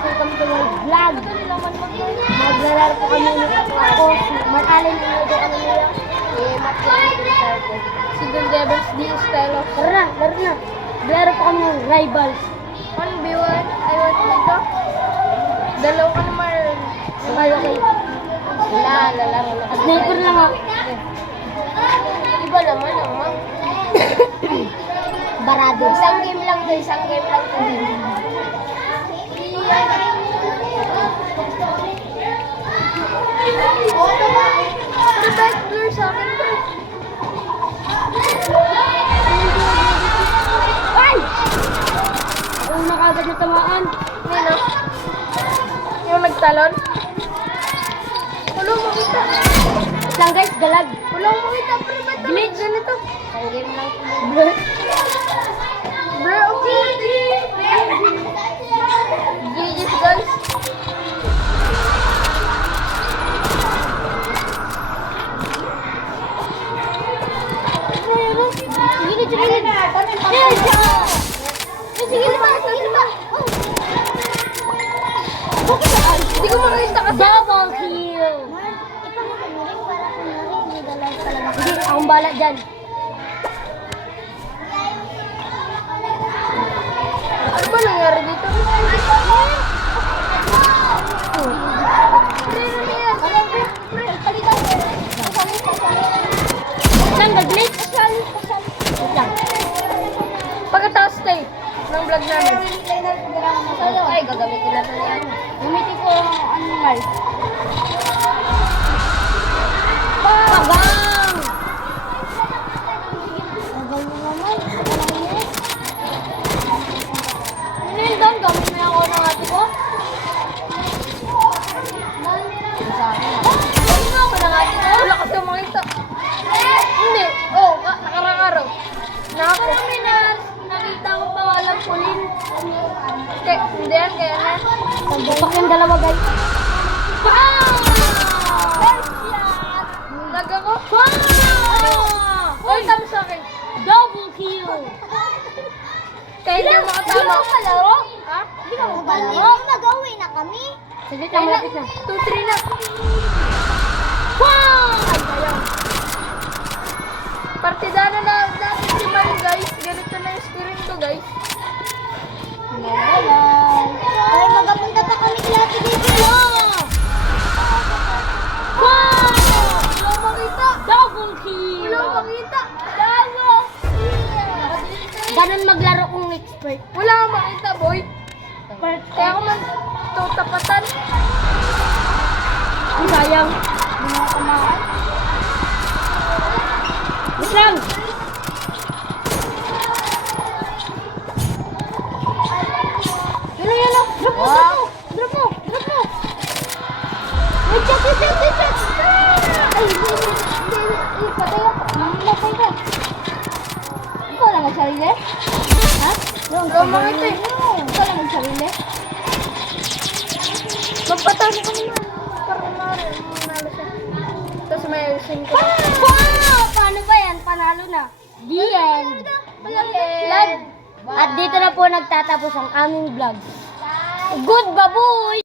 welcome to my vlog. Maglalaro po kami ng ako, si Maralin na ito kami nila. Si Don Devils D. Style of. Tara na, laro na. Laro po kami ng rivals. 1v1, ay what dito? Dalawa ka naman. Okay. Wala, lalaro na. Sniper lang ako. Iba naman, ma'am. Barado. Isang game lang to, isang game lang to. Pre, back blur sa akin, pre. Ay! Ako na kagad na tamaan. Nino? Yung nagtalon? Tulong mo kita. Lang guys, galag. Tulong mo kita, pre. Ba't Glitch. ganito? Ang game lang. Bro, okay. GG's, guys. Sige na. Yes! Sige na ba? Hindi ko makita kasi. Double kill! Sige, akong bala dyan. Ano ba nangyari dito? Saan nag-glitch? Lang. Pagkatapos tayo ng vlog namin. Ay, gagamitin na ito yan. Gamitin ko ang animal. Pagang! Pagang naman. Ano yun doon? Gamit na ako ng ate ko? Ano nga ako ng ate ko? Wala kasi makita. Hindi. Oo, nakarang araw. Nako. Nakita ko pa walang pulin. Hindi yan, kaya na. Pagbupak yung dalawa guys. Lag ako. Wow! Oy, tama sa akin. Double kill! Kaya hindi mo makatama. malaro? Ha? Hindi ka malaro? Mag-away na kami. Sige, Kaya na. malapit na. 2-3 na. Wow! Partidano na natin si Mario, guys. Ganito na yung screen ko, guys. Ay, magapunta pa kami kila Tigil. Wow! Wala makita. Double kill! Wala makita. Ganon maglaro kung expert. Wala kang makita, boy. Kaya ako man tutapatan. Ang sayang. Mga kamaan. Wait lang! Yun o! Drop mo! Wow. Drop mo! Drop mo! Wait, chat! Ay, hindi. Patay ako. Mamatay ka. Ikaw lang ang sarili? Ha? Ikaw makita eh. Ikaw lang ang sarili? Magpatalo ka naman. Para manalo siya. Tapos may 5. Wow! Paano ba yan? Panalo na. The end. Lag. At dito na po nagtatapos ang aming vlog. Good baboy!